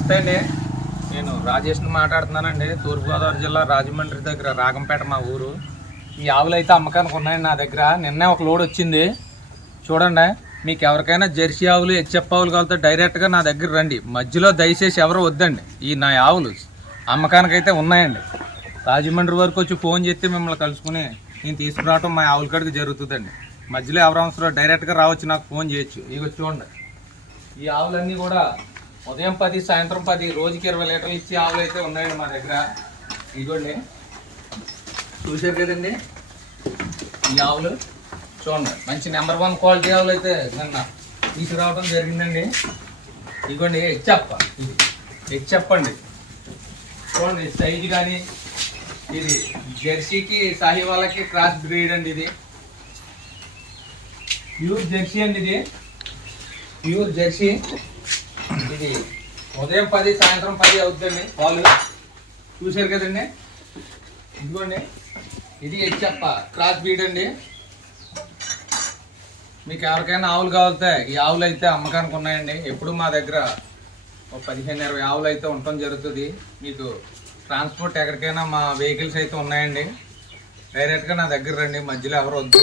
నమస్తే అండి నేను రాజేష్ని మాట్లాడుతున్నానండి. తూర్పుగోదావరి జిల్లా రాజమండ్రి దగ్గర రాగంపేట మా ఊరు. ఈ ఆవులు అయితే అమ్మకానికి ఉన్నాయండి నా దగ్గర. నిన్నే ఒక లోడ్ వచ్చింది. చూడండి మీకు ఎవరికైనా జెర్సీ ఆవులు హెచ్ఎఫ్ ఆవులు కావాలితే డైరెక్ట్గా నా దగ్గర రండి. మధ్యలో దయచేసి ఎవరు వద్దండి. ఈ నా ఆవులు అమ్మకానికైతే ఉన్నాయండి. రాజమండ్రి వరకు వచ్చి ఫోన్ చేస్తే మిమ్మల్ని కలుసుకుని నేను తీసుకురావటం మా ఆవుల కాడికి జరుగుతుందండి. మధ్యలో ఎవరు అవసరం డైరెక్ట్గా రావచ్చు నాకు ఫోన్ చేయొచ్చు. ఇక చూడండి. ఈ ఆవులన్నీ కూడా ఉదయం పది సాయంత్రం పది రోజుకి ఇరవై లీటర్లు ఇచ్చే ఆవులు అయితే ఉన్నాయండి మా దగ్గర. ఇదిగోండి. చూశారు కదండి? ఈ ఆవులు చూడండి మంచి నెంబర్ వన్ క్వాలిటీ ఆవులు అయితే నిన్న తీసుకురావడం జరిగిందండి. ఇదిగోండి హెచ్చప్ప ఇది హెచ్చప్పండి చూడండి సైజు కానీ ఇది జెర్సీకి సాహివాలకి క్రాస్ బ్రీడ్ అండి ఇది. ప్యూర్ జెర్సీ అండి ఇది. Pure jersey. ఇది ఉదయం పది సాయంత్రం పది అవుతుందండి పాలు. చూశారు కదండి? ఇదిగోండి. ఇది హెచ్చప్ప క్రాస్ బీడ్ అండి. మీకు ఎవరికైనా ఆవులు కావాలితే ఈ ఆవులు అయితే అమ్మకానికి ఉన్నాయండి. ఎప్పుడు మా దగ్గర ఒక పదిహేను ఇరవై ఆవులు అయితే ఉండటం జరుగుతుంది. మీకు ట్రాన్స్పోర్ట్ ఎక్కడికైనా మా వెహికల్స్ అయితే ఉన్నాయండి. డైరెక్ట్గా నా దగ్గర రండి. మధ్యలో ఎవరు వద్దు.